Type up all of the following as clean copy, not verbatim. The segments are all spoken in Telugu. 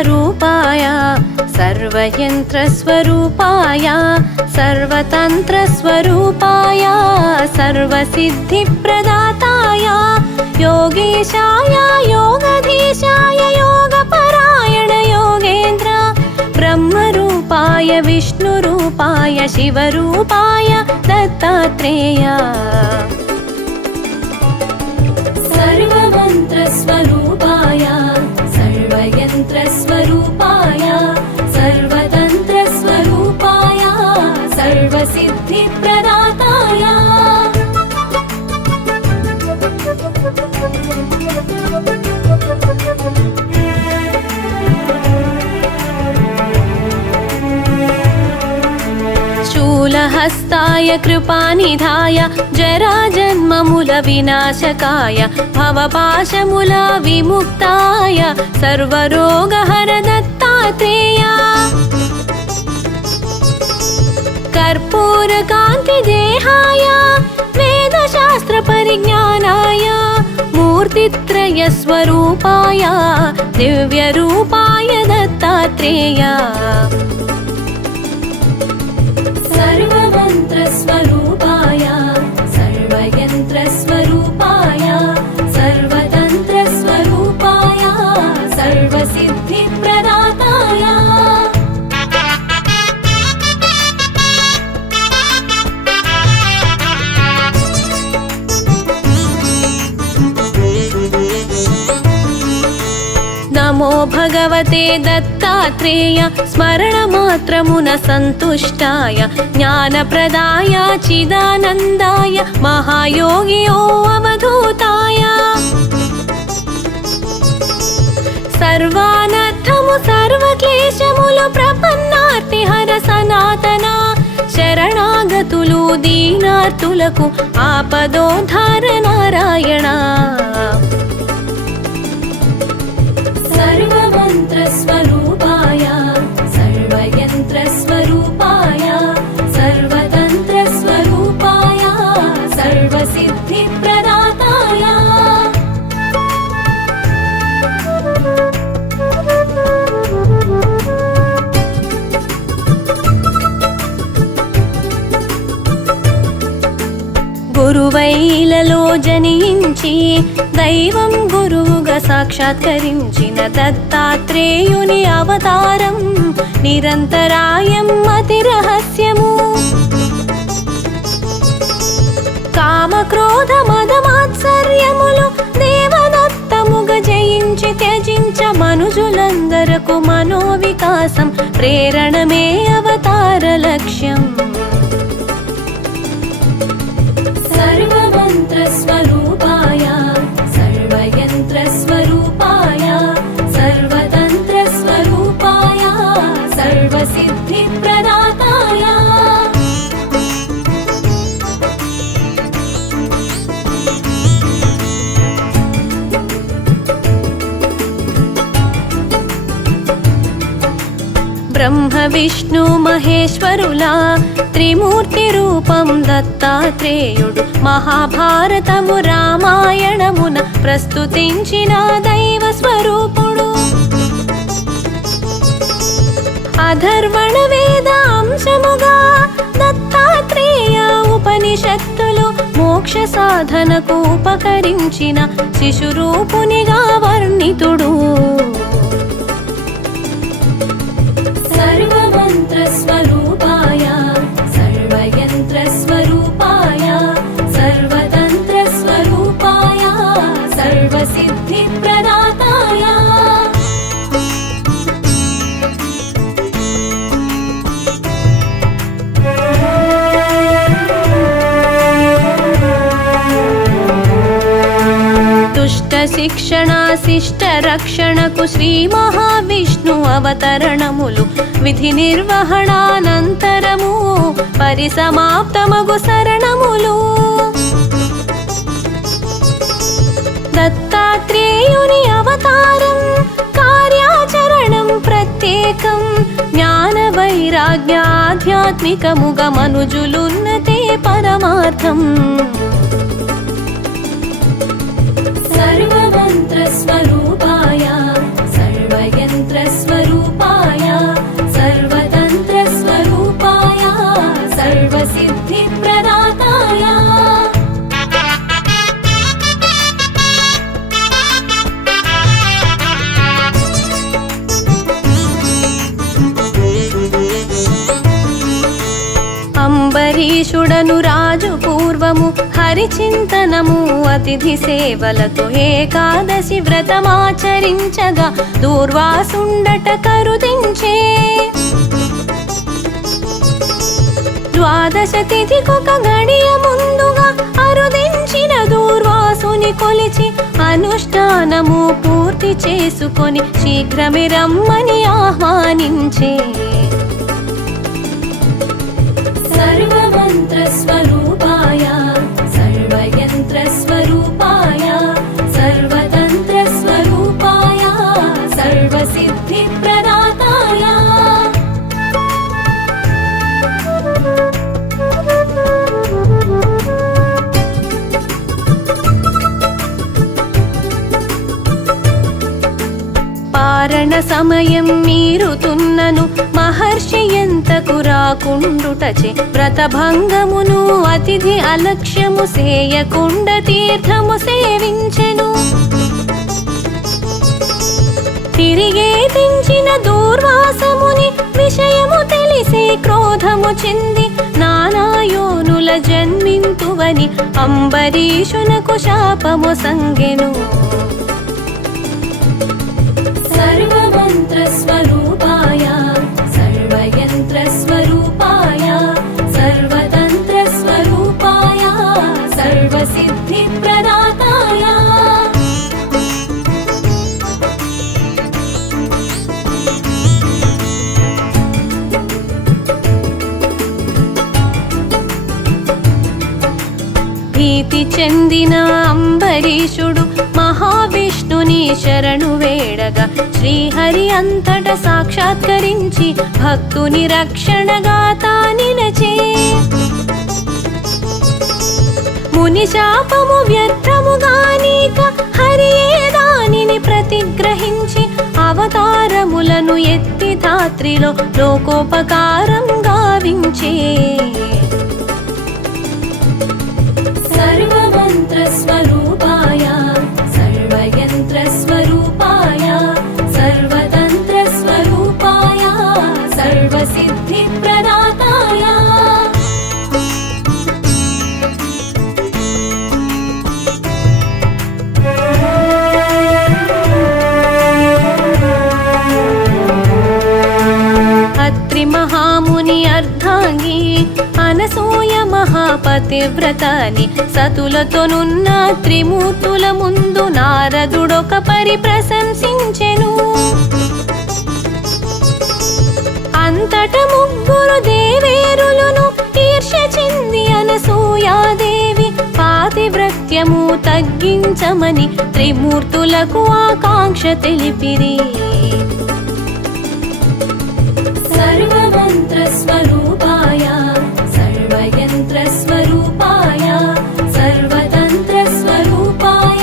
सर्वसिद्धिस्वरूपाय सर्वयन्त्रस्वरूपाय सर्वतन्त्रस्वरूपाय सर्वसिद्धिप्रदाताय योगेशाय योगधीशाय योगपरायण योगेन्द्र ब्रह्मरूपाय विष्णुरूपाय शिवरूपाय दत्तात्रेय सर्वमन्त्रस्वरूपाय सर्वयन्त्रस्वरूपाय सर्वतन्त्रस्वरूपाय सर्वसिद्धिप्रदाताय शूलहस्ताय कृपानिधाय जराजन्ममूलविनाशकाय भवपाशमूलविमुक्ताय सर्वरोगहर दत्तात्रेय कर्पूरकान्तिदेहाय वेदशास्त्रपरिज्ञानाय मूर्तित्रयस्वरूपाय दिव्यरूपाय दत्तात्रेय सर्वमन्त्रस्वरूपाय सर्वयन्त्रस्वरूपाय सर्वतन्त्रस्वरूपाय सर्वसिद्धिप्रदाताय नमो भगवते दत्तात्रेय स्मरणमात्रमुन सन्तुष्टाय ज्ञानप्रदाय चिदानन्दाय महायोगियो अवधूताय सर्वानर्थमु सर्वक्लेशमुలు ప్రపన్నార్తిహర సనాతన శరణాగతులు దీనార్తులకు ఆపదోద్ధార నారాయణ सर्वमन्त्रस्वरूपाय सर्वयन्त्रस्वरूपाय सर्वतन्त्रस्वरूपाय सर्वसिद्धिप्रदाताय గురువైలలో జనించి దైవం గురువుగా సాక్షాత్కరించిన దత్తాత్రేయుని అవతారం నిరంతరాయం అతి రహస్యము కామక్రోధ మదమాత్సర్యములు దేవదత్తముగా జయించి త్యజించ మనుజులందరకు మనోవికాసం ప్రేరణమే అవతార లక్ష్యం सर्वमन्त्रस्वरूपाय सर्वयन्त्रस्वरूपाय सर्वतन्त्रस्वरूपाय सर्वसिद्धिप्रदाताय బ్రహ్మ విష్ణు మహేశ్వరులా త్రిమూర్తి రూపం దత్తాత్రేయుడు మహాభారతము రామాయణమున ప్రస్తుతించిన దైవ స్వరూపుడు అధర్వణ వేద అంశముగా దత్తాత్రేయ ఉపనిషత్తులు మోక్ష సాధనకు ఉపకరించిన శిశురూపునిగా వర్ణితుడు सर्वमन्त्रस्वरूपाय सर्वयन्त्रस्वरूपाय सर्वतन्त्रस्वरूपाय सर्वसिद्धिप्रदाताय శిక్షణ శిష్ట రక్షణకు శ్రీ మహావిష్ణు అవతరణములు విధి నిర్వహణానంతరము పరిసమాప్తమగు శరణములు దత్తాత్రేయుని అవతారం కార్యాచరణం ప్రత్యేకం జ్ఞాన వైరాగ్య ఆధ్యాత్మికముగా మనుజులున్నతే పరమార్థం सर्वमन्त्रस्वरूपाय सर्वयन्त्र सर्वयन्त्रस्वरूपाय सर्वतन्त्रस्वरूपाय सर्वसिद्धिप्रदाताय అంబరీషుడను రాజు పూర్వము హరిచింతనము అతిథి సేవలతో ఏకాదశి వ్రతమాచరించగా దూర్వాసుండట కరుదించే ద్వాదశ తిథికొక గడియ ముందుగా అరుదించిన దూర్వాసుని కొలిచి అనుష్ఠానము పూర్తి చేసుకొని శీఘ్రమే రమ్మని ఆహ్వానించే सर्वमन्त्रस्वरूपाय सर्वयन्त्रस्वरूपाय सर्वतन्त्रस्वरूपाय सर्वसिद्धिप्रदाताय పారణ సమయం మీరుతున్నను మహర్షి ఎంతకు రాకుండుటచే వ్రతభంగమును అతిథి అలక్ష్యము సేయకుండ తీర్థము సేవించెను తిరిగే తెంచిన దూర్వాసముని విషయము తెలిసే క్రోధము చెంది నానాయోనుల జన్మింతువని అంబరీషునకు శాపము సంగెను सर्वमन्त्रस्वरूपाय सर्वयन्त्रस्वरूपाय सर्वतन्त्रस्वरूपाय सर्वसिद्धिप्रदाताय భీతి చెందిన అంబరీషుడు మహావిష్ణుని శరణు వేడగా శ్రీహరి అంతట సాక్షాత్కరించి భక్తుని రక్షణగా తానినచే ముని శాపము వ్యర్థముగానీక హరియే దానిని ప్రతిగ్రహించి అవతారములను ఎత్తి ధాత్రిలో లోకోపకారం గావించే सर्वमन्त्रस्वरूपाय सर्वयन्त्रस्वरूपाय सर्वतन्त्रस्वरूपाय सर्वसिद्धिप्रदाताय అత్రి మహాముని అర్ధాంగి అనసూయ మహాపతివ్రతని సతులతోనున్న త్రిమూర్తుల ముందు నారదుడొక పరి ప్రశంసించెను అంతట ముగ్గురు దేవేరులను ఈర్ష్య చెంది అనసూయాదేవి పాతివ్రత్యము తగ్గించమని త్రిమూర్తులకు ఆకాంక్ష తెలిపిరి सर्वमन्त्रस्वरूपाय सर्वयन्त्रस्वरूपाय सर्वतन्त्रस्वरूपाय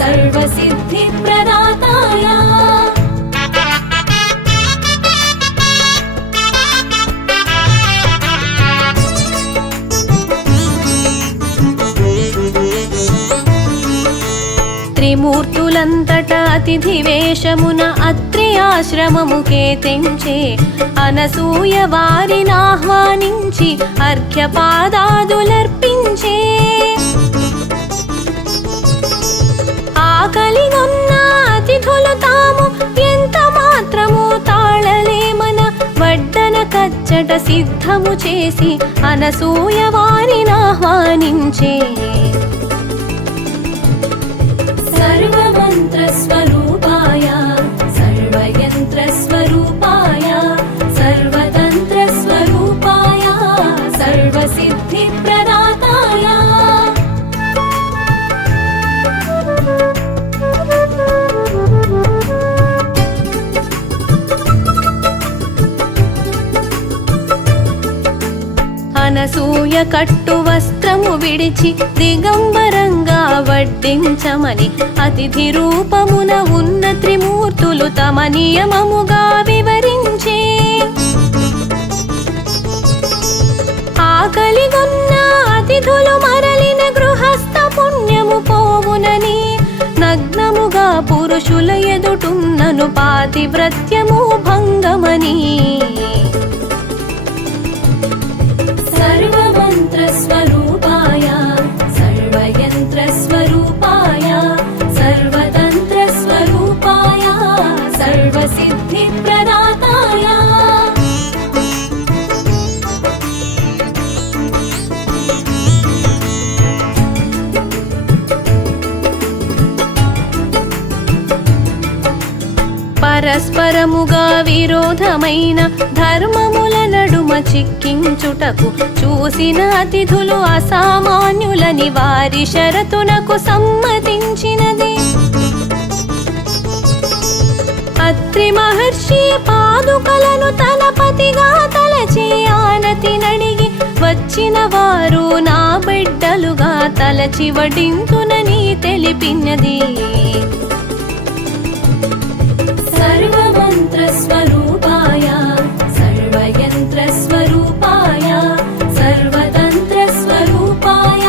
सर्वसिद्धिप्रदाताय త్రిమూర్తులంతట అతిథి వేషమున అత్రి ఆశ్రమముకే తెంచే అనసూయ వారిని ఆహ్వానించి అర్ఘ్యపాదాదులర్పించే ఆకలిగొన్న అతిథులు తాము ఎంత మాత్రము తాళలేమన వడ్డన కచ్చట సిద్ధము చేసి అనసూయ వారిని ఆహ్వానించే सर्वमन्त्रस्वरूपाय सर्वयन्त्रस्वरूपाय सर्वतन्त्रस्वरूपाय सर्वसिद्धिप्रदाताय అనసూయ కట్టు వస్త్రము విడిచి దిగంబరంగా వడ్డించమని అతిథి రూపమున ఉన్న త్రిమూర్తులు తమ నియమముగా వివరించే. ఆకలిగొన్న అతిథులు మరలిన గృహస్థ పుణ్యము పోవునని నగ్నముగా పురుషుల ఎదుటున్నను పాతివ్రత్యము భంగమని. సర్వమంత్రస్వరూపాయ సర్వయంత్రస్వరూపాయ సర్వతంత్రస్వరూపాయ సర్వసిద్ధిప్రదాతాయ. పరస్పరముగా విరోధమైన ధర్మముల నడుమ చిక్కించుటకు చూసిన అతిథులు అసామాన్యులని వారి షరతునకు సమ్మతించినది. అత్రి మహర్షి పాదుకలను తన పతిగా తలచి ఆనతి నడిగి వచ్చిన వారు నా బిడ్డలుగా తలచి వడింతునని తెలిపినది. సర్వమంత్రస్వరూపాయ సర్వయంత్రస్వరూపాయ సర్వతంత్రస్వరూపాయ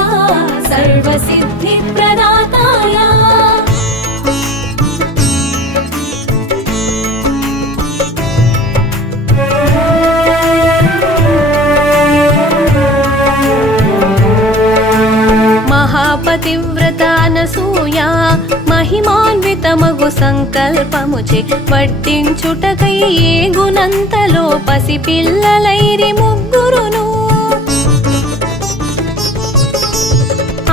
సర్వసిద్ధిప్రదాతాయ. మహాపతివ్రత అనసూయ మహిమాన్వితమగు సంకల్పముచే వడ్డించుటకై ఏగునంతలో పసిపిల్లలైరి ముగ్గురును.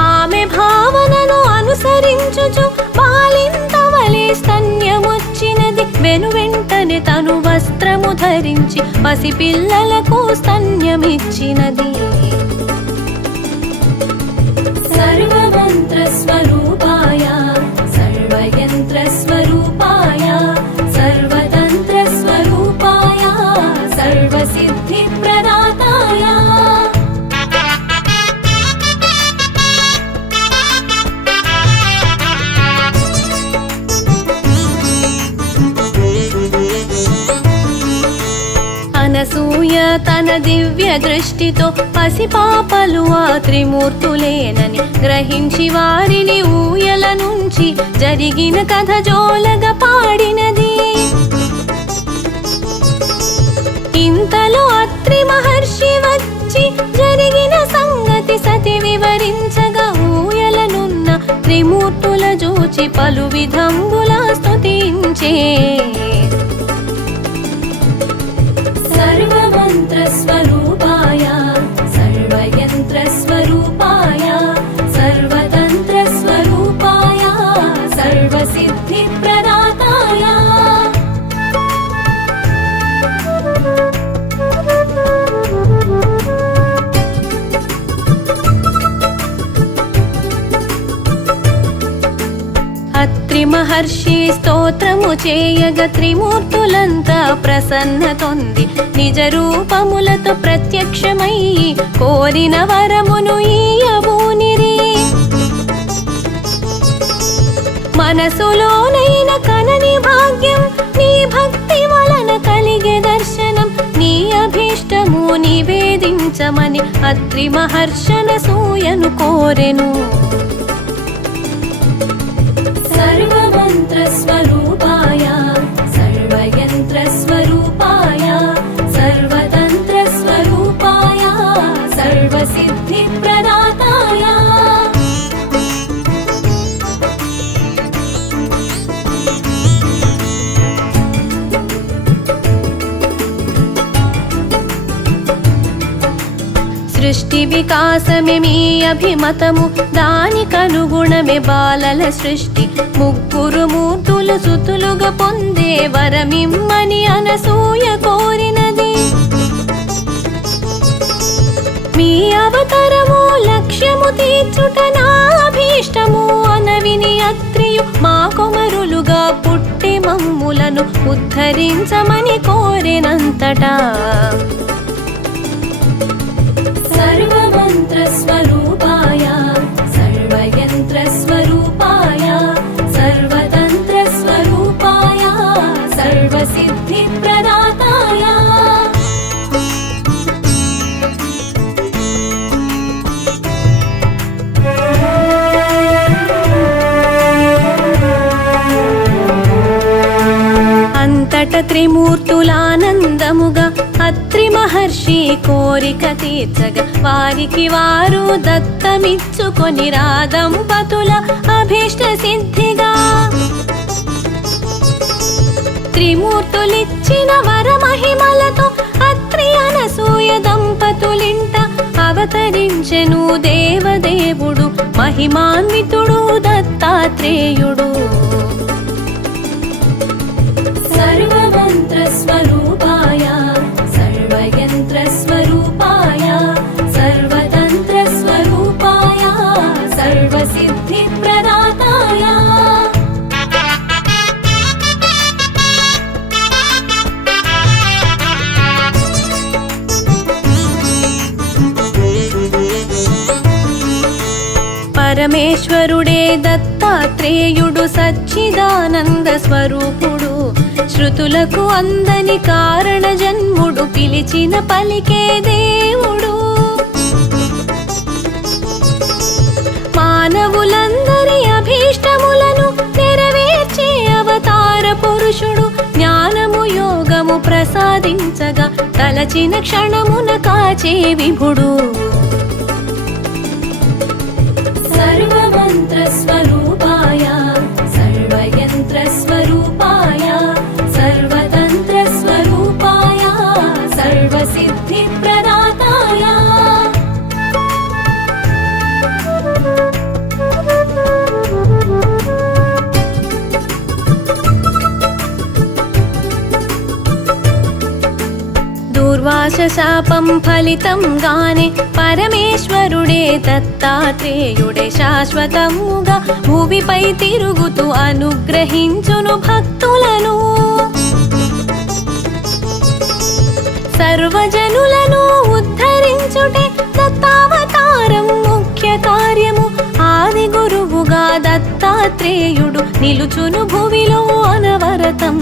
ఆమె భావనను అనుసరించుచు బాలింతవలే స్తన్యమొచ్చినది. వెనువెంటనే తను వస్త్రము ధరించి పసిపిల్లలకు స్తన్యమిచ్చినది. సర్వమంత్రస్వరూపాయ సర్వయంత్రస్వరూపాయ సర్వతంత్రస్వరూపాయ సర్వసిద్ధిప్రదాతాయ. అనసూయ తన దివ్య దృష్టితో పసిపాపలు ఆ త్రిమూర్తులేనని గ్రహించి వారిని ఊయల నుంచి జరిగిన కథ జోలగా పాడినది. ఇంతలో అత్రి మహర్షి వచ్చి జరిగిన సంగతి సతి వివరించగా ఊయలనున్న త్రిమూర్తుల జూచి పలు విధంబులా స్తుతించే. సర్వమంత్రస్వరూపాయ సర్వయంత్రస్వరూపాయ సర్వతంత్రస్వరూపాయ సర్వసిద్ధిప్రదాతాయ. అత్రి మహర్షి స్తోత్రము చేయగ త్రిమూర్తులంతా ప్రసన్నతొంది నిజ రూపములతో ప్రత్యక్షమయ్యి కోరిన వరమును ఈయబూనిరి. మనసులోనైన కనని భాగ్యం నీ భక్తి వలన కలిగే దర్శనం నీ అభీష్టము నివేదించమని అత్రి మహర్షనసూయను కోరెను. సర్వమంత్రస్వరూపాయ సర్వయంత్రస్వరూపాయ సర్వతంత్రస్వరూపాయ సర్వసిద్ధిప్రదాతాయ. సృష్టి వికాసమే మీ అభిమతము దానికనుగుణమే బాలల సృష్టి. ముగ్గురు మూర్తులు సుతులుగా పొందే వరమిమ్మని అనసూయ కోరినది. మీ అవతరము లక్ష్యము తీర్చుట నా అభీష్టము అనవిని అత్రియు మా కుమరులుగా పుట్టి మమ్ములను ఉద్ధరించమని కోరినంతటా. सर्वसिद्धिप्रदाताय అంతట త్రిమూర్తులానందముగా అత్రి మహర్షి కోరిక తీర్చగా వారికి వారు దత్తమిచ్చుకొని రాదంపతుల అభీష్ట సిద్ధిగా త్రిమూర్తులిచ్చిన వరమహిమలతో అత్రి అనసూయ దంపతులింట అవతరించెను దేవదేవుడు మహిమాన్వితుడు దత్తాత్రేయుడు सर्वमन्त्रस्वरूपाय सर्वयन्त्रस्वरूपाय सर्वतन्त्रस्वरूपाय सर्वसिद्धिप्रदाताय పరమేశ్వరుడే దత్తాత్రేయుడు సచ్చిదానంద స్వరూపుడు శృతులకు అందని కారణ జన్ముడు పిలిచిన పలికే దేవుడు మానవులందరి అభీష్టములను నెరవేర్చే అవతార పురుషుడు జ్ఞానము యోగము ప్రసాదించగా తలచిన క్షణమున కాచే విభుడు सर्वमन्त्रस्वरूपाय सर्वयन्त्रस्वरूपाय सर्वतन्त्रस्वरूपाय सर्वसिद्धिप्रदाताय దూర్వాస శాపం ఫలితం గానే పరమేశ్వరుడే దత్తాత్రేయుడే శాశ్వతముగా భూమిపై తిరుగుతూ అనుగ్రహించును భక్తులను సర్వజనులను ఉద్ధరించుటే దత్తావతారం ముఖ్య కార్యము ఆది గురువుగా దత్తాత్రేయుడు నిలుచును భువిలో అనవరతం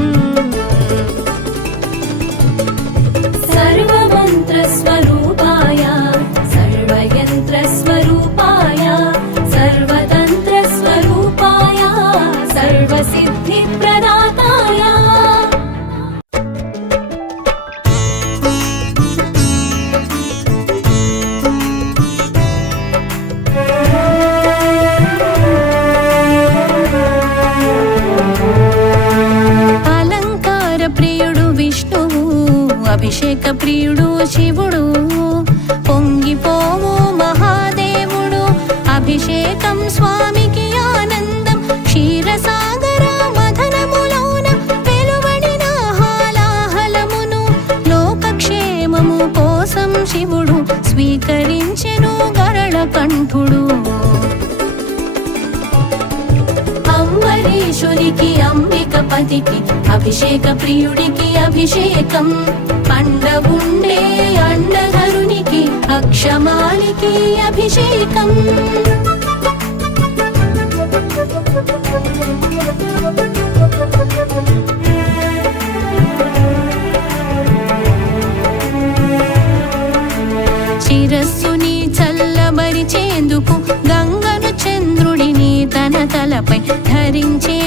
सर्वमन्त्रस्वरूपाय सर्वयन्त्रस्वरूपाय सर्वतन्त्रस्वरूपाय सर्वसिद्धिप्रदाताय అలంకార ప్రియుడు విష్ణువు అభిషేక ప్రియుడు శివుడు పొంగిపోవు మహాదేవుడు అభిషేకం స్వామికి ఆనందం క్షీరసాగర మథనములోన వెలువడిన హాలాహలమును లోకక్షేమము కోసం శివుడు స్వీకరించెను గరళ కంఠుడు అంబరీషునికి అంబికపతికి అభిషేక ప్రియుడికి అభిషేకం పండవుండే అండధరునికి అక్షమాలికి అభిషేకం శిరస్సుని చల్లబరిచేందుకు గంగను చంద్రుడిని తన తలపై ధరించే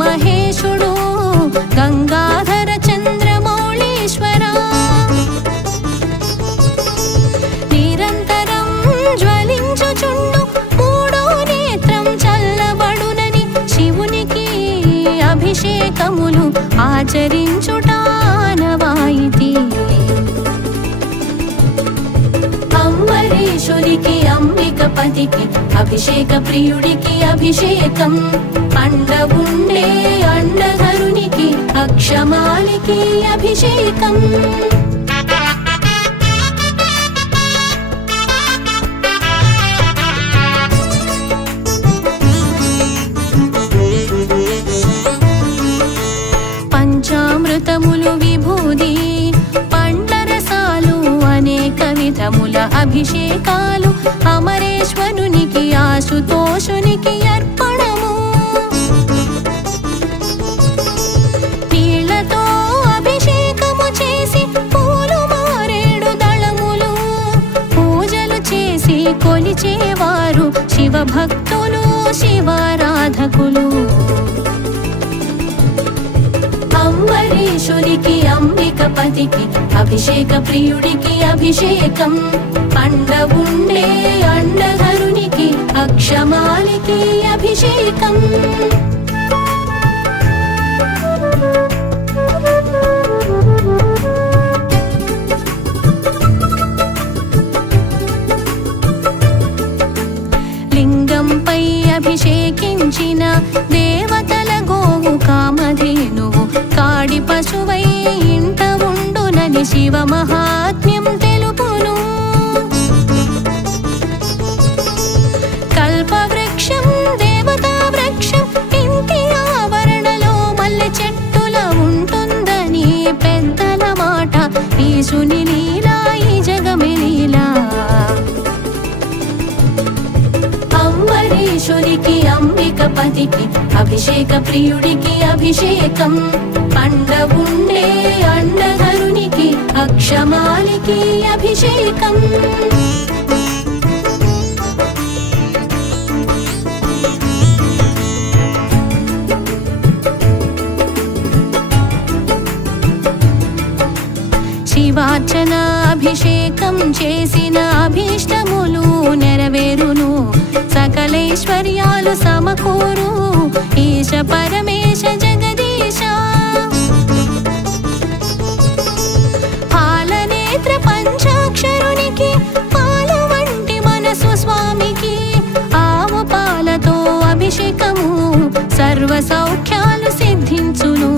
మహేశుడు గంగాధర చంద్రమౌళీశ్వర నిరంతరం జ్వలించుచుండు మూడో నేత్రం చల్లబడునని శివునికి అభిషేకములు ఆచరించుటానవాయితీ అంబరీషునికి అంబికపతికి అభిషేక ప్రియుడికి అభిషేకం పండవుండే అండధరునికి అక్షమాలికి అభిషేకం పంచామృతములు విభూది పండరసాలు అనేక విధముల అభిషేకాలు అమరేశ్వరునికి ఆశుతోషునికి అర్పణము నీళ్లతో భక్తులు శివారాధకులు. అంబరీషునికి అంబికపతికి అభిషేక ప్రియుడికి అభిషేకం. పండవుండే అండధరునికి అక్షమాలికి అభిషేకం. లింగంపై అభిషేకించిన దేవతల గోవు కామధేనువు కాడి పశువై ఇంట ఉండునని శివ మహాత్మ్యం తెలుపును. కల్పవృక్షం దేవతా వృక్షం ఇంటి ఆవరణలో మల్లె చెట్టుల ఉంటుందని పెద్దల మాట. ఈశుని లీలా ఈ జగమే లీలా. అంబరీషునికి అంబికపతికి అభిషేక ప్రియుడికి అభిషేకం. పండవుండే అండధరునికి అక్షమాలికి అభిషేకం. శివార్చన అభిషేకం చేసిన అభీష్టములు నెరవేరును. సకలైశ్వర్యాలు సమకూరు ఈశ పరమేశ జగదీశ. పాలనేత్ర పంచాక్షరునికి పాల వంటి మనసు స్వామికి. ఆవు పాలతో అభిషేకము సర్వ సౌఖ్యాలు సిద్ధించును.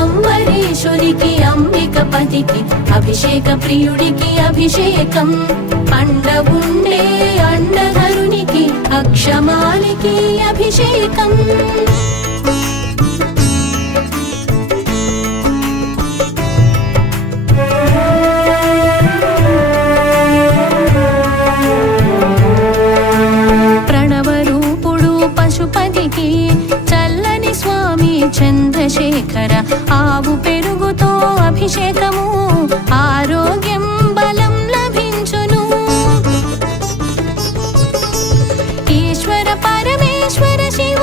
అంబరీషునికి అంబికపతికి అభిషేక ప్రియుడికి అభిషేకం. పండవుండే అండధరునికి అక్షమాలికి అభిషేకం. ప్రణవరూపుడు పశుపతికి చల్లని స్వామి చంద్రశేఖర. ఆవు పెరుగుతో అభిషేకము ఆరోగ్యం బలం లభించును. ఈశ్వర పరమేశ్వర శివ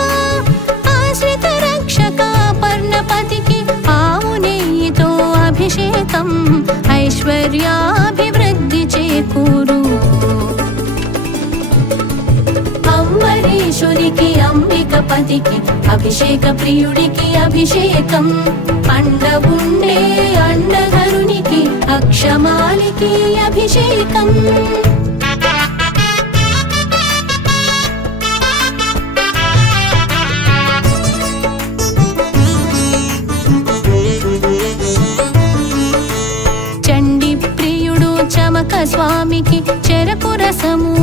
ఆశ్రిత రక్షక పర్ణపతికి ఆవు నెయ్యితో అభిషేకం ఐశ్వర్యాభివృద్ధి చేకూరు. అంబరీషునికి అంబికపతికి అభిషేక ప్రియుడికి అభిషేకం. పండవుండే అండధరునికి అక్షమాలికి అభిషేకం. చండి ప్రియుడు చమక స్వామికి చెరకు రసము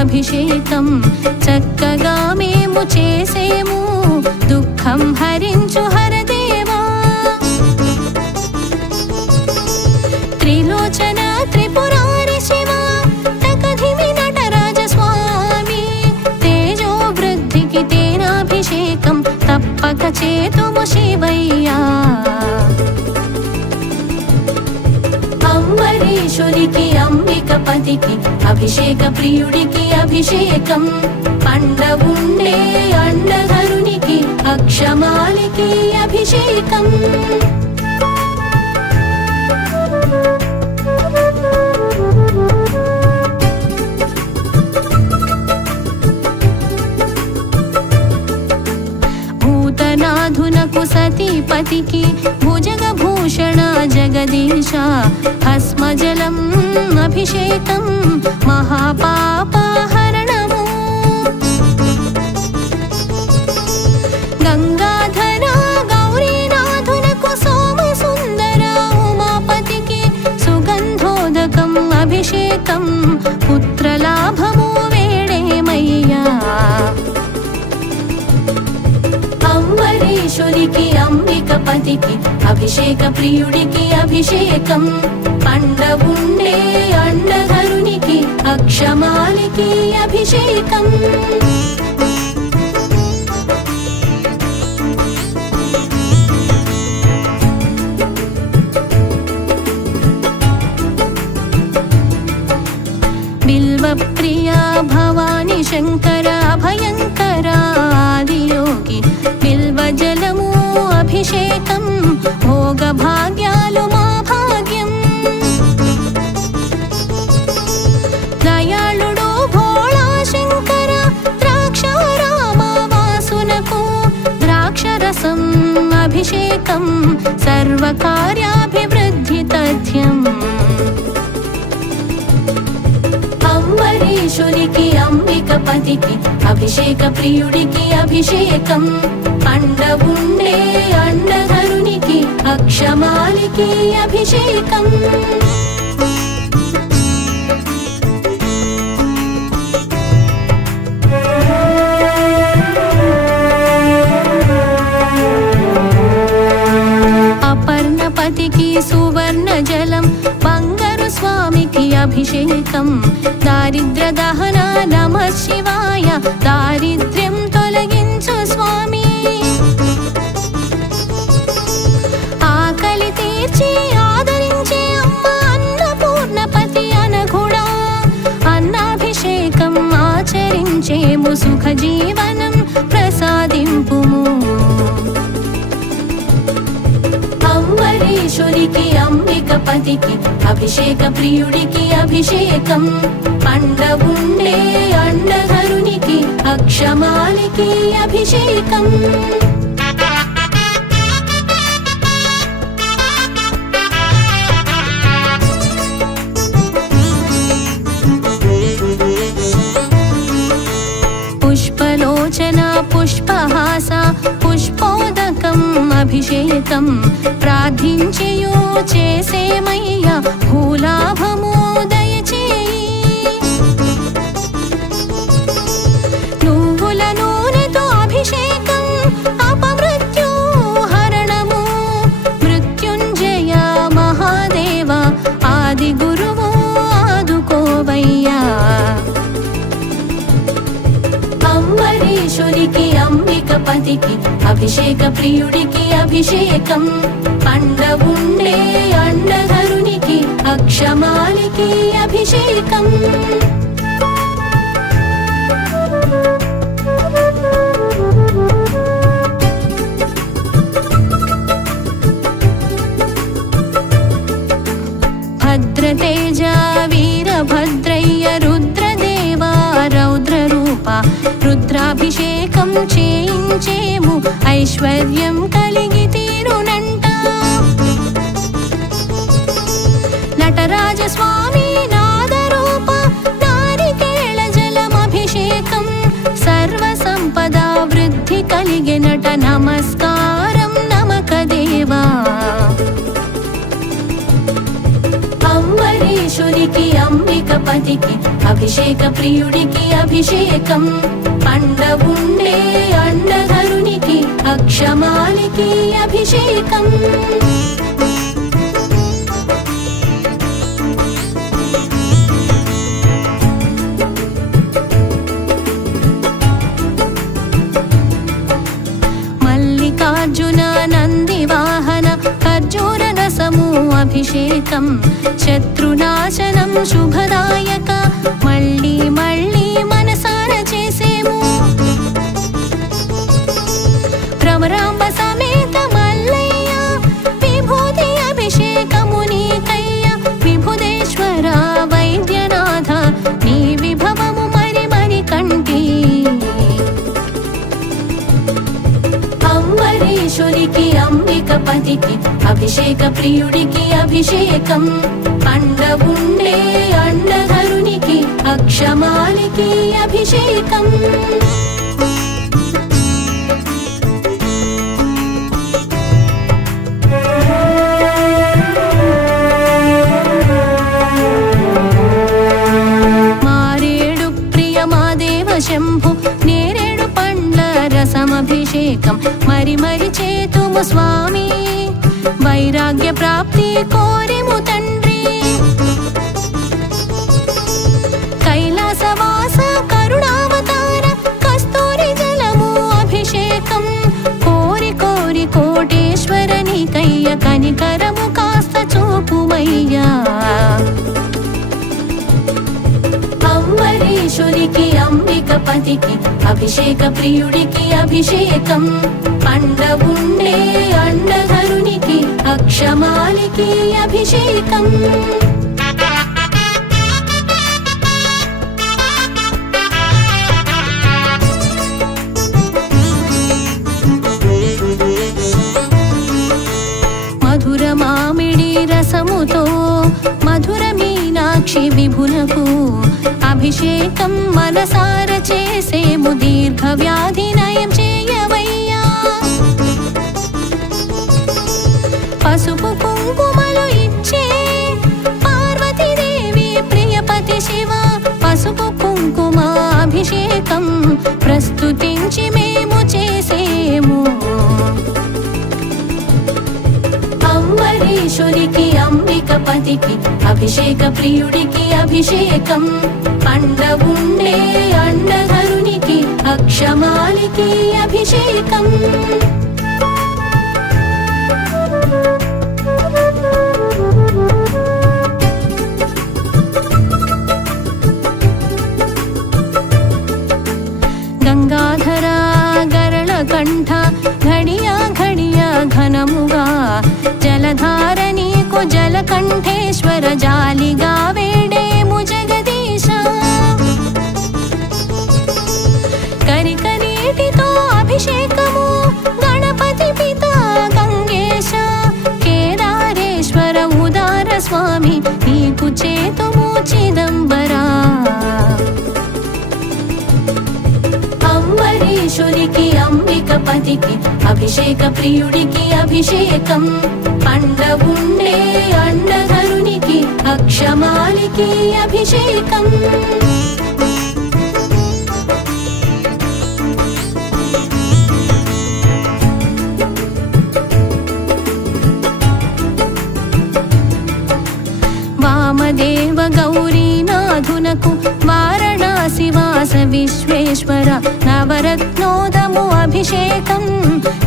అభిషేకం. చక్కగా మేము చేసేము దుఃఖం హరించు హరదేవా. త్రిలోచన త్రిపురారి శివ తకధిమి నటరాజ స్వామి. తేజో వృద్ధికి తేనాభిషేకం తప్పక చేతుము శివయ్యా. అంబరీషునికి అంబికపతికి అభిషేక ప్రియుడికి అభిషేకం. పండవుండే అండధరునికి అక్షమాలికి అభిషేకం. భూతనాథునకు సతీపతికి భుజగభూషణ జగదీశ. భస్మజలం అభిషేకం మహాపాపహరణము. గంగాధర గౌరీనాథునకు సోమసుందర ఉమాపతికి సుగంధోదకం అభిషేకం పుత్రలాభము వేడేమయ్యా. అంబరీషునికి అంబికపతికి అభిషేక ప్రియుడికి అభిషేకం. పండవుండే అండధరునికి అక్షమాలికి అభిషేకం. బిల్ల శంకర అభయంకర ఆదియోగి బిల్వజలము అభిషేకం భోగ భాగ్యాలు మా భాగ్యం దయాళుడు భోళా శంకర ద్రాక్షారామ వాసునకు ద్రాక్షరసం అభిషేకం సర్వకార్యాభివృద్ధి తథ్యం అంబరీషునికి అంబికపతికి అభిషేక ప్రియుడికి అభిషేకం అండవుండే అండధరునికి అక్షమాలికి అభిషేకం అపర్ణపతికి సువర్ణ జలం బంగారు స్వామికి అభిషేకం దారిద్ర్య దహన నమః శివాయ దారిద్ర్యం తొలగించు స్వామి ఆకలి తీర్చి ఆదరించే అమ్మ అన్నపూర్ణపతి అనఘుడా అన్నాభిషేకం ఆచరించేము సుఖ జీవనం ప్రసాదింపుము అంబరీషునికి అంబికపతికి అభిషేక ప్రియుడికి అభిషేకం అండవుండే అండధరునికి అక్షమాలికి అభిషేకం పుష్పలోచన పుష్పహాస పుష్పోదకం అభిషేకం ప్రార్థించియు చేసేమయ్య భూలాభము దయచేయి నువ్వుల నూనెతో అభిషేకం అపమృత్యు హరణము మృత్యుంజయ మహాదేవ ఆది గురువు ఆదుకోవయ్యా అంబరీషునికి అంబికపతికి అభిషేక ప్రియుడికి అభిషేకం అండవుండే అండధరునికి అక్షమాలికి అభిషేకం భద్రతేజ వీరభద్రయ్య రుద్రదేవ రౌద్రరూప రుద్రాభిషేకం చేయించేము ఐశ్వర్యం కలిగి తీరునంట నటరాజ స్వామి నాదరూప నారికేళ జలమభిషేకం సర్వ సంపద వృద్ధి కలిగినట నమస్కారం నమక దేవా అంబరీషునికి అంబికపతికి అభిషేక ప్రియుడికి అభిషేకం అండవుండే అండధరునికి అక్షమాలికి అభిషేకం మల్లికార్జున నందివాహన ఖర్జూర రసము అభిషేకం శత్రునాశనం శుభదాయక మళ్ళీ మళ్ళీ మనసార చేసేము భ్రమరాంబ సమేత మల్లయ్య విభూతి అభిషేకము నీకయ్య విభుదేశ్వర వైద్యనాథ నీ విభవము మరి మరి కంటి అంబరీషునికి అంబికపతికి అభిషేక ప్రియుడికి అభిషేకం అండవుండే అండధరునికి అక్షమాలికి అభిషేకం మారేడు ప్రియమాదేవ శంభు నేరేడు పండ్ల రసమభిషేకం మరి మరి చేతుము స్వామి వైరాగ్య ప్రాప్తి కోరిము తండ్రి కైలాసవాస కరుణావతార కస్తూరి జలము అభిషేకం కోరి కోరి కోటేశ్వరని కయ్య కనికరము కాస్త చూపుమయ్యా అంబరీషునికి అంబికపతికి అభిషేక ప్రియుడికి అభిషేకం పండవుండే అండధరునికి అక్షమాలికి అభిషేకం మధుర మామిడి రసముతో మధుర మీనాక్షి విభులకు అభిషేకం మనసార చేసేము దీర్ఘ వ్యాధి నయం చేయవయ్యా పసుపు కుంకుమలు ఇచ్చే పార్వతీదేవి ప్రియపతి శివ పసుపు కుంకుమ అభిషేకం ప్రస్తుతించి మేము చేసేము అంబరీషునికి అంబికపతికి అభిషేక ప్రియుడికి అభిషేకం పండవుండే అండధరునికి అక్షమాలికి అభిషేకం గంగాధర గరళ కంఠ ఘడియా ఘడియా ఘనముగా జలధార నీకు జలకంఠేశ్వర జాలిగా వేడేము జగదీశ కరికరీటితో అభిషేకము గణపతి పిత గంగేశ కేదారేశ్వర ఉదార స్వామి నీకు చేతుము చిదంబరా అంబరీషునికి అంబికపతికి అభిషేక ప్రియుడికి అభిషేకం పండవుండే అండధరునికి అక్షమాలికి అభిషేకం వామదేవ గౌరీనాథునకు వారణాసి వాస విశ్వేశ్వర నవరత్నోదము అభిషేకం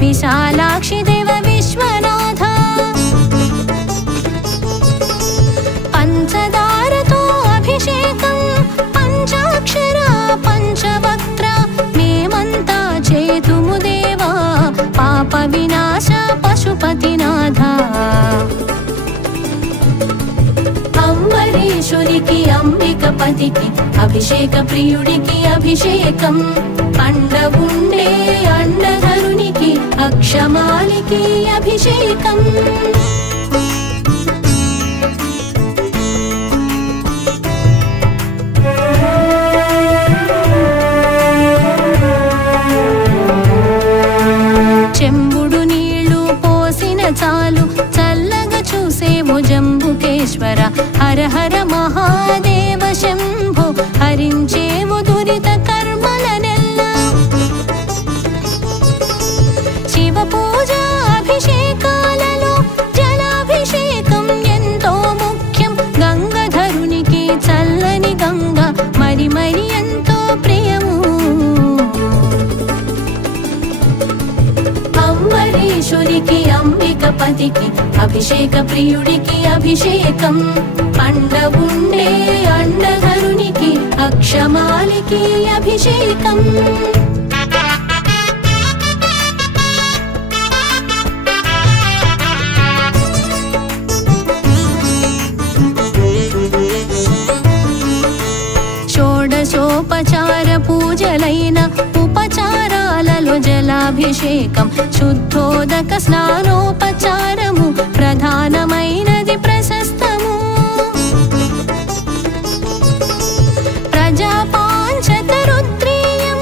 విశాలాక్షి దేవ విశ్వనాథ పంచదారతో అభిషేకం పంచాక్షర పంచవక్త్ర మేమంతా చేతుము దేవా పాప వినాశ పశుపతినాథ అంబరీషునికి అంబికపతికి అభిషేక ప్రియుడికి అభిషేకం పండవుండే అండధరునికి అక్షమాలికి అభిషేకం చెంబుడు నీళ్లు పోసిన చాలు చల్లగా చూసేము జంబుకేశ్వర హర హర మహాదేవ శంభో హరించేము దురిత కర్మలనెల్ల శివ పూజ అభిషేకాలలో జలాభిషేకం ఎంతో ముఖ్యం గంగాధరునికి చల్లని గంగ మరి మరి ఎంతో ప్రియము అంబరీషునికి అంబికపతికి అభిషేక ప్రియుడికి అభిషేకం పండవుండే అండధరునికి అక్షమాలికి అభిషేకం షోడశోపచార పూజలైన ఉపచారాలలో జలాభిషేకం శుద్ధోదక స్నానోపచారము ప్రధానమైనది ప్రశస్తము ప్రజాపాంచతరుద్రీయం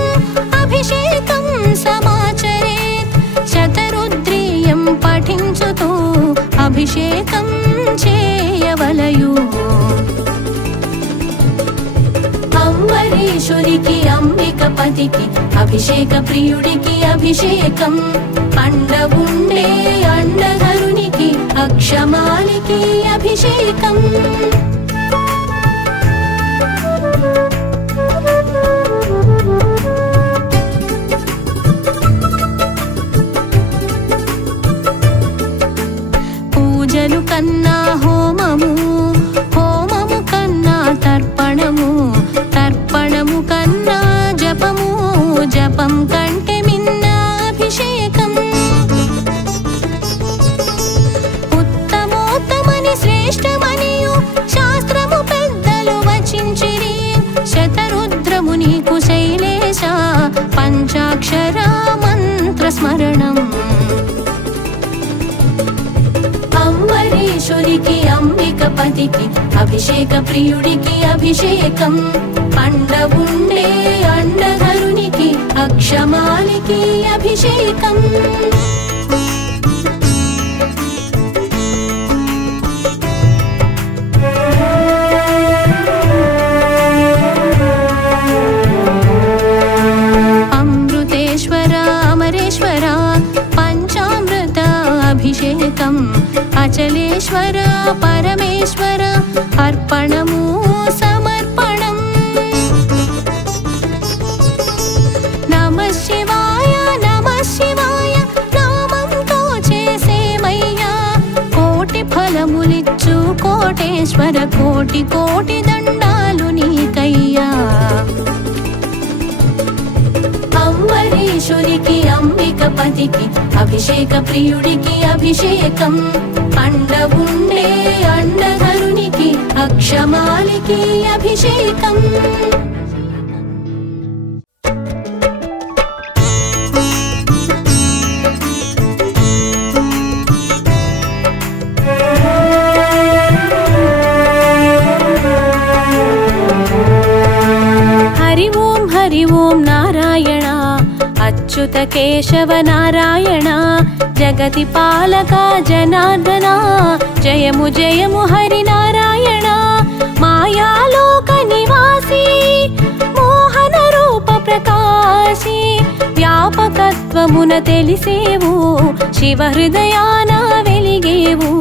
అభిషేకం సమాచరేత్ శతరుద్రీయం పఠించుతూ అభిషేకం చేయవలయు అంబరీషునికి అంబికపతికి అభిషేక ప్రియుడికి అభిషేకం పండవుండే అండధరునికి అక్షమాలికి అభిషేకం పూజలు కన్నా హోమము హోమము కన్నా తర్పణము తర్పణము ధూపం కంటే మిన్న అభిషేకం ఉత్తమోత్తమని శ్రేష్టమనియు శాస్త్రము పెద్దలు వచించిరి శతరుద్రము నీకు శైలేశ పంచాక్షర మంత్ర స్మరణం అంబరీషునికి అంబికపతికి అభిషేక ప్రియుడికి అభిషేకం అండవుండే అండధరునికి అక్షమాలికి అభిషేకం అమృతేశ్వర అమరేశ్వర పంచామృత అభిషేకం అచలేశ్వర పరమేశ్వర అర్పణము సమర్పణం నమః శివాయ నామంతో చేసేమయ్యా కోటి ఫలములిచ్చు కోటేశ్వర కోటి కోటి దండాలు నీకయ్యా అంబరీషునికి అంబికపతికి అభిషేక ప్రియుడికి అభిషేకం అండవుండే అండధరునికి అక్షమాలికి అభిషేకం హరి ఓం నారాయణ అచ్యుత కేశవ నారాయణ జగతి పాలక జనార్దన జయము జయము హరి నారాయణ మాయాలోక నివాసి మోహన రూప ప్రకాశి వ్యాపకత్వమున తెలిసేవు శివ హృదయాన వెలిగేవు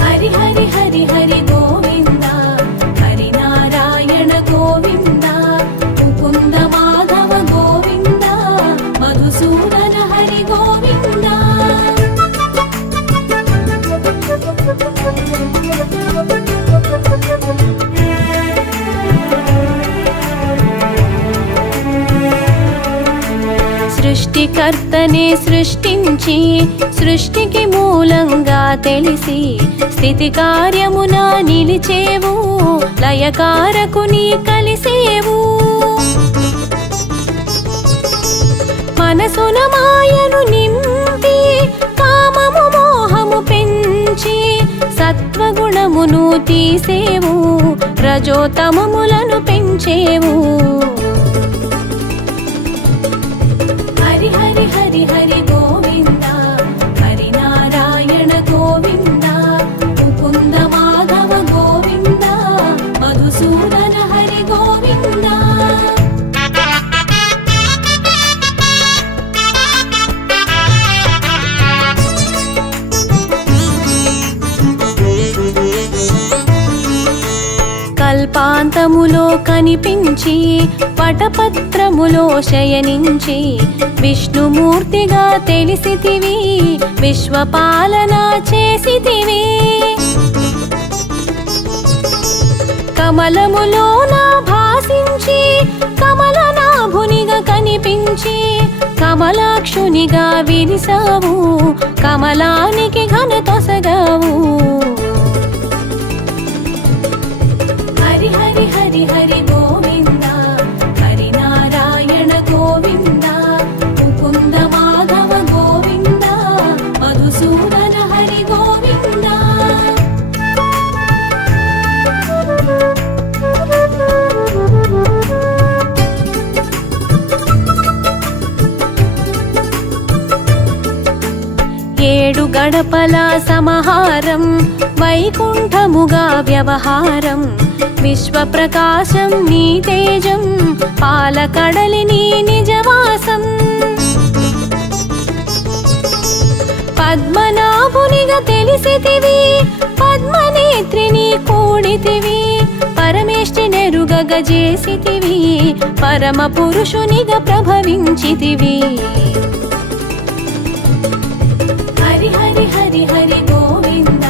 హరి హరి హరి హరి గోవింద హరి నారాయణ గోవింద ముకుంద మాధవ గోవింద మధుసూదన హరి గోవింద సృష్టికర్తనే సృష్టించి సృష్టికి మూలంగా తెలిసి స్థితి కార్యమున నిలిచేవు లయకారకుని కలిసేవు మనసున మాయను నింపి కామము మోహము పెంచి సత్వగుణమును తీసేవు రజోతమములను పెంచేవు హరి హరి హరి హరి గోవింద హరి నారాయణ గోవింద ముకుంద మాధవ గోవింద మధుసూదన హరి గోవింద కల్పాంతములో కనిపించి పటపత్రములో శయనించి విష్ణుమూర్తిగా తెలిసితివి విశ్వపాలన చేసితివి కమలములోన భాసించి కమలనాభునిగా కనిపించి కమలాక్షునిగా విరిసావు కమలానికి ఘనతొసగావు హరి హరి హరి హరి గోవింద హరి నారాయణ గోవింద ముకుంద మాధవ గోవింద మధుసూదన హరి గోవింద ఏడు గడపల సమహారం వైకుంఠముగా వ్యవహారం విశ్వప్రకాశం నీ తేజం పాలకడలి నీ నిజవాసం పద్మనాభునిగా తెలిసితివి పద్మనేత్రిని కూడితివి పరమేష్టి నెరుగగ చేసితివి పరమ పురుషునిగా ప్రభవించితివి హరి హరి హరి హరి గోవింద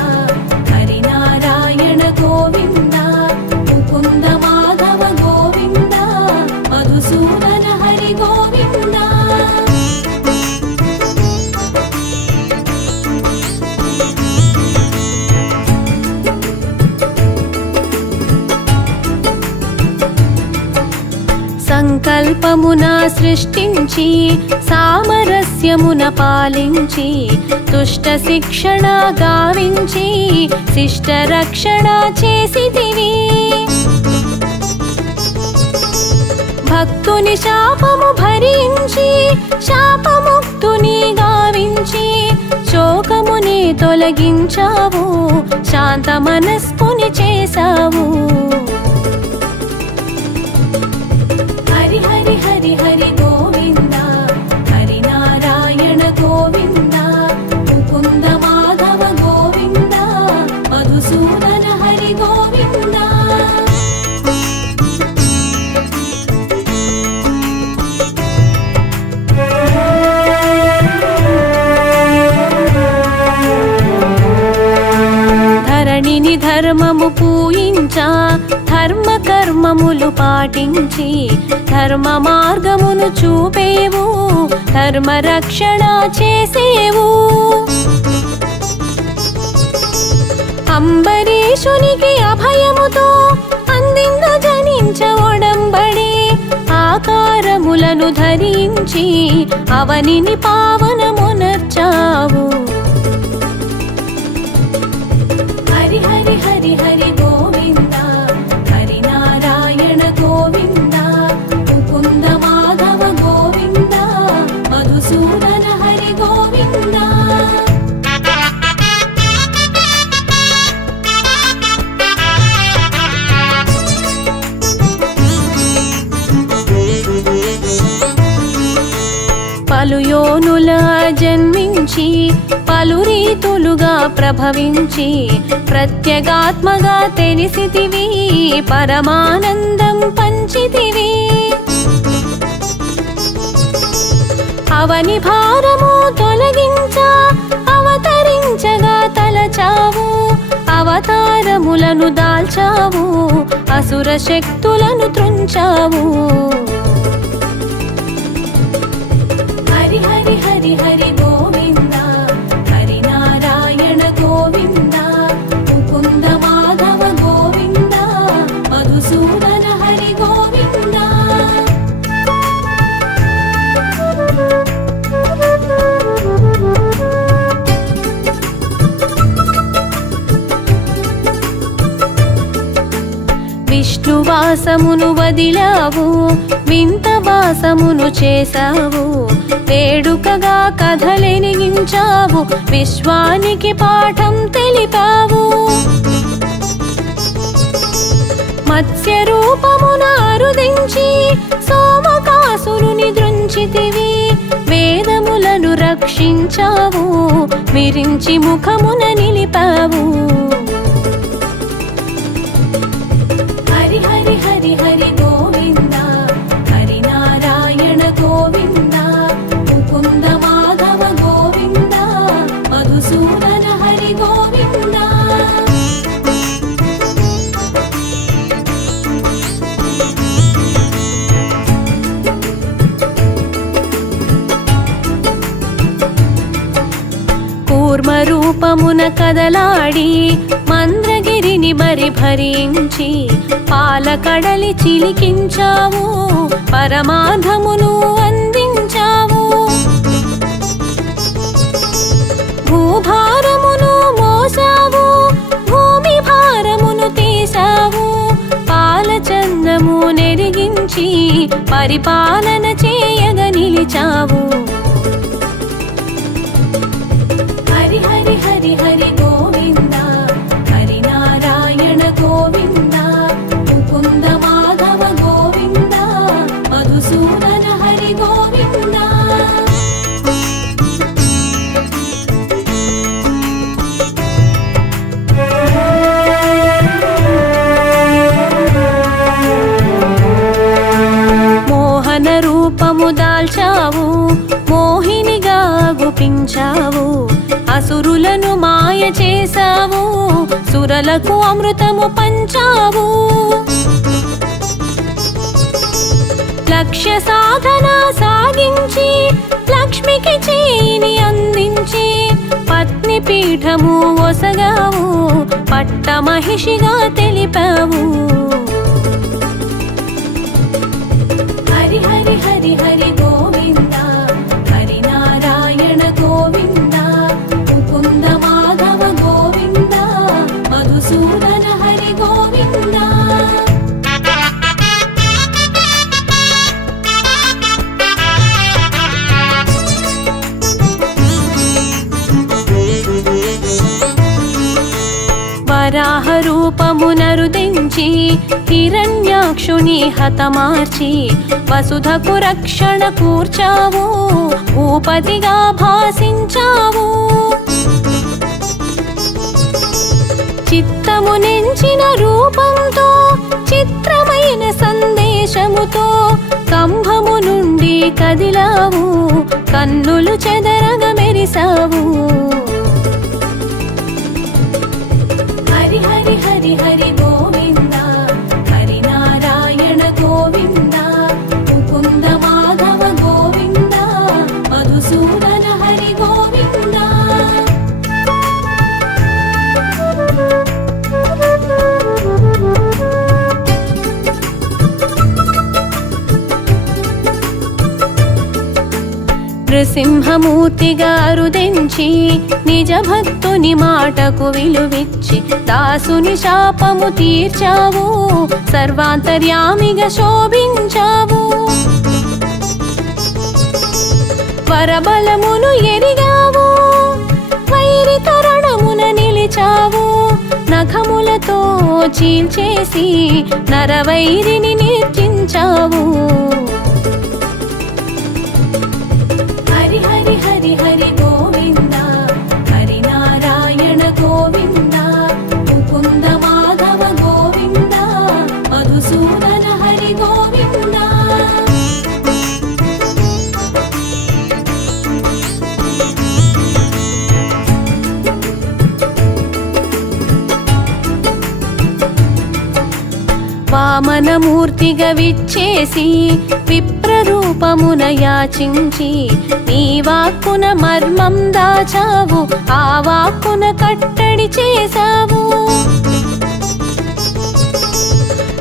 హరి నారాయణ గోవింద ముకుంద మాధవ గోవింద సృష్టించి సామరస్యమున పాలించి దుష్ట శిక్షణ గావించి శిష్ట రక్షణ చేసితివి. భక్తుని శాపము భరించి శాపముక్తుని గావించి శోకముని తొలగించావు శాంత మనస్కుని చేశావు. హరి హరి హరి హరి గోవింద హరి నారాయణ గోవింద ముకుంద మాధవ గోవింద మధుసూదన హరి గోవింద. ధరణిని ధర్మము పూయించా ధర్మ కర్మములు పాటించి ధర్మ మార్గమును చూపేవు ధర్మ రక్షణ చేసేవు. అంబరీషునికి అభయముతో అందింద జనించ ఒడంబడి ఆకారములను ధరించి అవనిని పావనమునర్చావు. హరి హరి హరి హరి గోవింద హరి నారాయణ గోవింద ముకుంద మాధవ గోవింద మధుసూదన హరి గోవింద. పలు యోనుల జన్మించి పలు రీతులుగా ప్రభవించి ప్రత్యేగాత్మగా తెలిసితివి పరమానందం పంచితివి. అవని భారము తొలగించా అవతరించగా తలచావు అవతారములను దాల్చావు అసుర శక్తులను త్రుంచావు. హరి హరి హరి హరి గోవింద హరి నారాయణ గోవింద ముకుంద మాధవ గోవింద మధుసూదన హరి గోవింద. విష్ణువాసమును వదిలావు వింత వాసమును చేశావు వేడుకగా కథలెనిగించావు విశ్వానికి పాఠం తెలిపావు. మత్స్య రూపమున అరుదించి సోమకాసురుని దృంచితివి వేదములను రక్షించావు విరించి ముఖమున నిలిపావు. హరి హరి హరి హరి గోవింద హరి నారాయణ గోవింద ముకుంద మాధవ గోవింద మధుసూదన హరి గోవింద. కూర్మ రూపమున కదలాడి మంద్రగిరిని మరి భరించి పాలకడలి చిలికించావు పరమాధమును అందించావు. భూభారమును మోసావు భూమి భారమును తీసావు పాలచందము నెరిగించి పరిపాలన చేయగ నిలిచావు. హరి హరి హరి హరి గోవింద హరి నారాయణ గోవింద ముకుంద మాధవ గోవింద మధుసూదన హరి గోవింద. మోహన రూపము దాల్చావు మోహినిగా గుపించావు అసురులను మాయ చేశావు సురలకు అమృతము పంచావు. లక్ష్య సాధన సాగించి లక్ష్మికి చేయిని అందించి పత్ని పీఠము ఒసగావు పట్ట మహిషిగా తెలిపావు. హరి హరి హరి హరి వరాహ రూపమునరుదించి హిరణ్యాక్షుని హతమార్చి వసుధకు రక్షణ కూర్చావు, భూపతిగా భాసించావు. చిత్తము నెంచిన రూపంతో చిత్రమైన సందేశముతో కంభము నుండి కదిలావు, కన్నులు చెదరగ మెరిసావు. హరి హరి హరి హరి గోవింద, హరి నారాయణ గోవింద, ముకుంద మాధవ గోవింద, మధుసూదన హరి గోవింద. నృసింహమూర్తిగా అరుదించి నిజ భక్తుని మాటకు విలువిచ్చి దాసుని శాపము తీర్చావు, సర్వాంతర్యామిగా శోభించావు. వరబలమును ఎరిగావు, వైరి తరుణమున నిలిచావు. నఖములతో చీల్చేసి నరవైరిని నిర్జించావు. హరి హరి హరి హరి గోవింద, హరి నారాయణ గోవింద, ముకుంద మాధవ గోవింద, మధుసూదన హరి గోవింద. వామనమూర్తిగా విచ్చేసి విప్రరూపమున యాచించి నీ వాక్కున మర్మం దాచావు, ఆ వాక్కున కట్టడి చేశావు.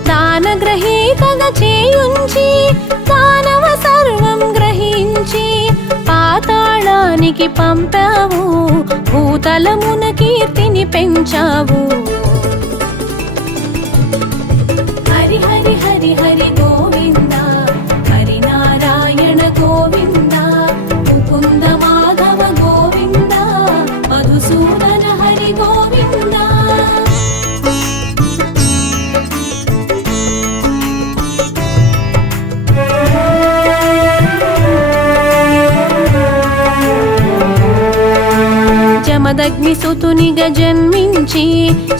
దానగ్రహీతగా చేయుంచి దానవ సర్వం గ్రహించి పాతాళానికి పంపావు, భూతలమున కీర్తిని పెంచావు. హరి హరి హరి హరి గోవింద, హరి నారాయణ గోవింద, ముకుంద మాధవ గోవింద, మధుసూదన హరి గోవింద. జమదగ్ని సుతునిగా జన్మించి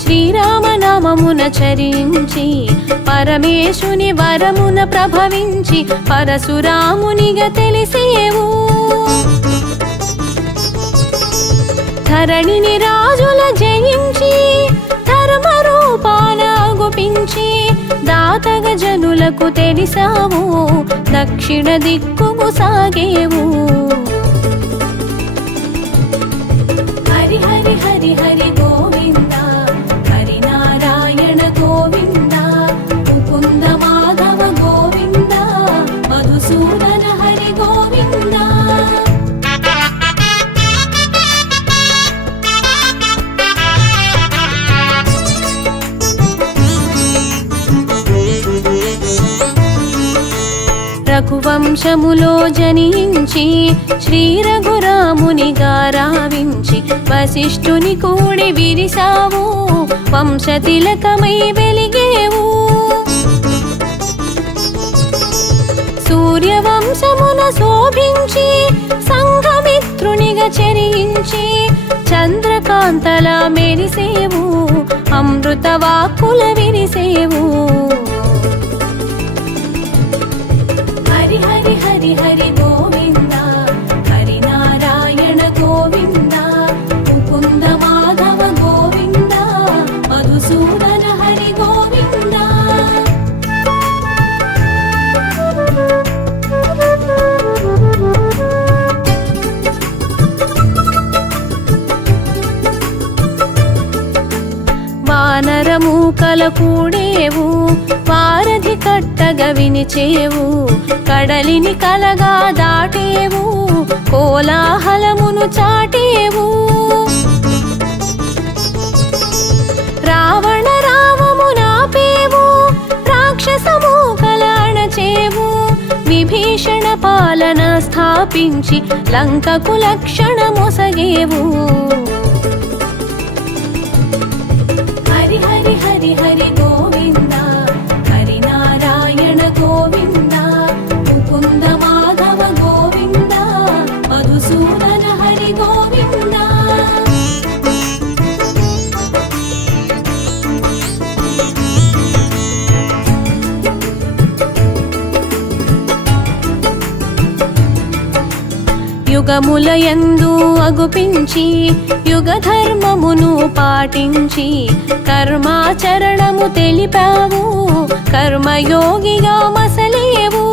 శ్రీరామనామమున చరించి పరమేశుని వరమున ప్రభవించి పరశురామునిగా తెలిసేవు. ధరణిని రాజుల జయించి ధర్మ రూపాన గుపించి దాతగ జనులకు తెలిసావు, దక్షిణ దిక్కుకు సాగేవు. హరి హరి హరి హరి గోవింద, హరి నారాయణ గోవింద, ముకుంద మాధవ గోవింద, మధుసూదన హరి గోవింద. రఘువంశములో జనించి శ్రీ రఘురామునిగా రావించి వశిష్ఠుని కూడి విరిసావు, వంశతిలకమై వెలిగేవు. సూర్యవంశమున శోభించి సంఘమిత్రునిగా చెరించి చంద్రకాంతలా మెరిసేవు, అమృత వాక్కుల విరిసేవు. హరి హరి హరి హరి గోవింద, హరి నారాయణ గోవింద, ముకుంద మాధవ గోవింద, మధుసూదన హరి గోవింద. వానరమూకల కూడేవు, వారధి కట్టగా వినిచేవు, కడలిని కలగా దాటేవు, కోలాహలమును చాటేవు. రావణ రావమునాపేవు, రాక్షసమూకల అణచేవు, విభీషణ పాలన స్థాపించి లంకకు లక్షణ మొసగేవు. హరి గోవింద యుగములయందు అగుపించి యుగ ధర్మమును పాటించి కర్మాచరణము తెలిపావు కర్మయోగిగా మసలేవు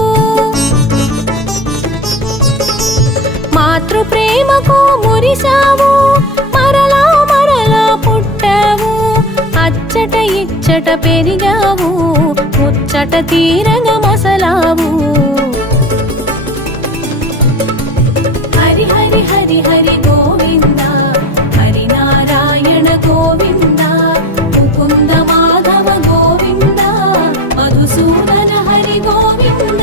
మాతృ ప్రేమకు మురిసావు మరలా మరలా పుట్టావు అచ్చట ఇచ్చట పెరిగావు ముచ్చట తీరగా మసలావు హరి హరి హరి హరి గోవింద హరి నారాయణ గోవింద ముకుంద మాధవ గోవింద మధుసూదన హరి గోవింద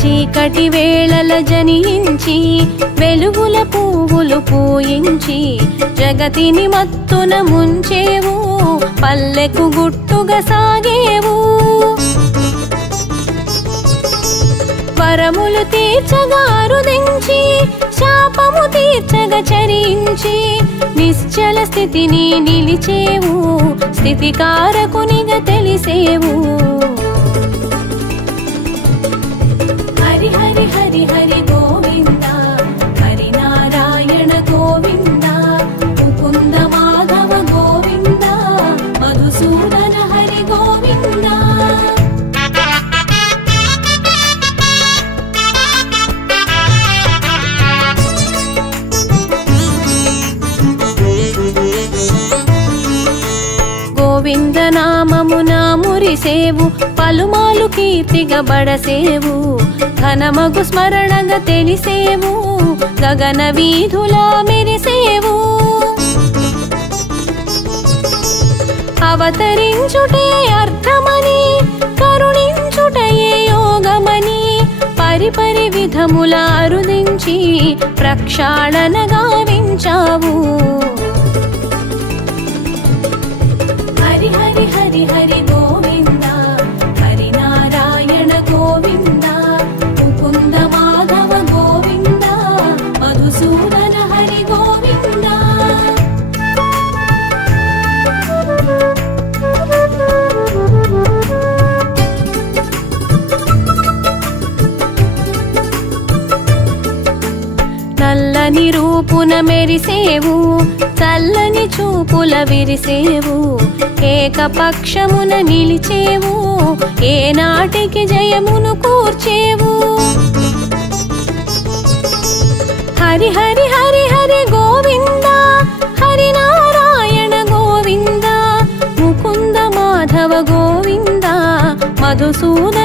చీకటి వేళల జనించి వెలుగుల పువ్వులు పూయించి జగతిని మత్తున ముంచేవు పల్లెకు గుట్టుగా సాగేవు వరములు తీర్చగా అరుదించి శాపము తీర్చగా చరించి నిశ్చల స్థితిని నిలిచేవు స్థితికారకునిగా తెలిసేవు హరి హరి హరి హరి గోవింద హరి నారాయణ గోవింద ముకుంద మాధవ గోవింద మధుసూదన హరి గోవింద గోవింద నామమున మురిసేవు పలుమాలు కీర్తిగా బడసేవు ఘనమగు స్మరణగా తెలిసేవు గగన వీధులా మెరిసేవు అవతరించుటే అర్థమని కరుణించుటయే యోగమని పరిపరి విధముల అరుదించి ప్రక్షాళన గావించావు హరి హరి హరి హరి గోవింద హరి నారాయణ గోవింద ముకుంద మాధవ గోవింద మధుసూదన హరి గోవింద నల్లని రూపున మెరిసేవు చల్లని చూపుల విరిసేవు ఏకపక్షమున నిలిచేవు ఏనాటికి జయమును కూర్చేవు హరి హరి హరి హరి గోవింద హరి నారాయణ గోవింద ముకుంద మాధవ గోవింద మధుసూదన